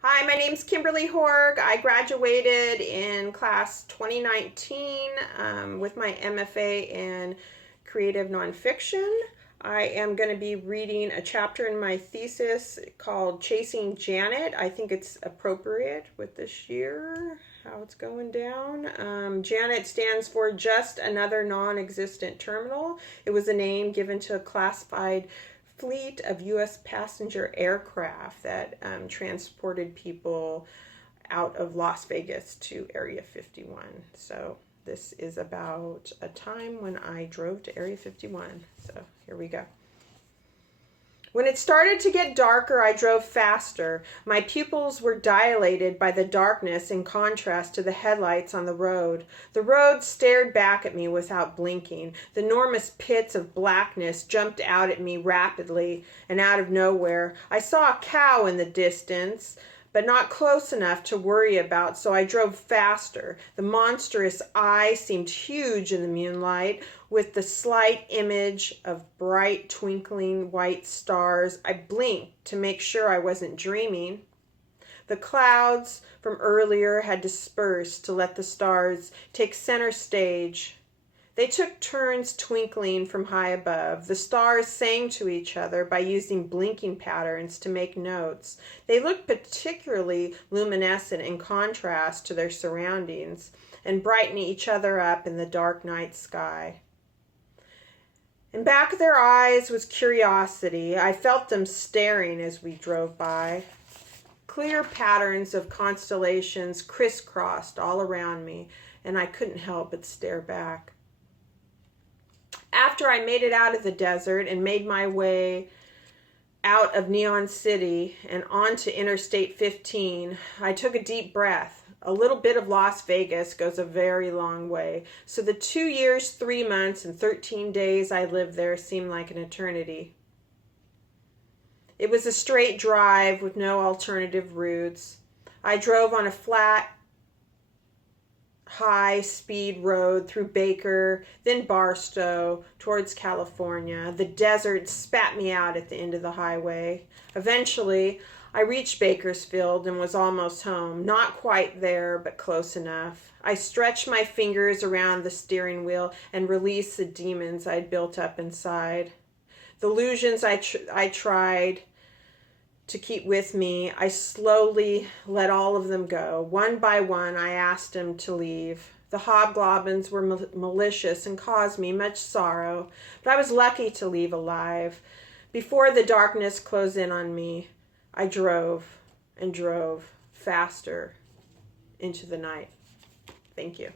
Hi, my name's Kimberly Horg. I graduated in class 2019 with my MFA in creative nonfiction. I am going to be reading a chapter in my thesis called Chasing Janet. I think it's appropriate with this year, how it's going down. Janet stands for Just Another Non-Existent Terminal. It was a name given to a classified fleet of U.S. passenger aircraft that transported people out of Las Vegas to Area 51. So this is about a time when I drove to Area 51. So here we go. When it started to get darker, I drove faster. My pupils were dilated by the darkness in contrast to the headlights on the road. The road stared back at me without blinking. The enormous pits of blackness jumped out at me rapidly, and out of nowhere, I saw a cow in the distance, but not close enough to worry about, so I drove faster. The monstrous eye seemed huge in the moonlight, with the slight image of bright, twinkling white stars. I blinked to make sure I wasn't dreaming. The clouds from earlier had dispersed to let the stars take center stage. They took turns twinkling from high above. The stars sang to each other by using blinking patterns to make notes. They looked particularly luminescent in contrast to their surroundings and brightened each other up in the dark night sky. In back of their eyes was curiosity. I felt them staring as we drove by. Clear patterns of constellations crisscrossed all around me, and I couldn't help but stare back. After I made it out of the desert and made my way out of Neon City and onto Interstate 15, I took a deep breath. A little bit of Las Vegas goes a very long way. So the 2 years, 3 months, and 13 days I lived there seemed like an eternity. It was a straight drive with no alternative routes. I drove on a flat, high-speed road through Baker, then Barstow, towards California. The desert spat me out at the end of the highway. Eventually, I reached Bakersfield and was almost home. Not quite there, but close enough. I stretched my fingers around the steering wheel and released the demons I'd built up inside. The illusions I tried to keep with me, I slowly let all of them go. One by one, I asked them to leave. The hobgoblins were malicious and caused me much sorrow, but I was lucky to leave alive. Before the darkness closed in on me, I drove and drove faster into the night. Thank you.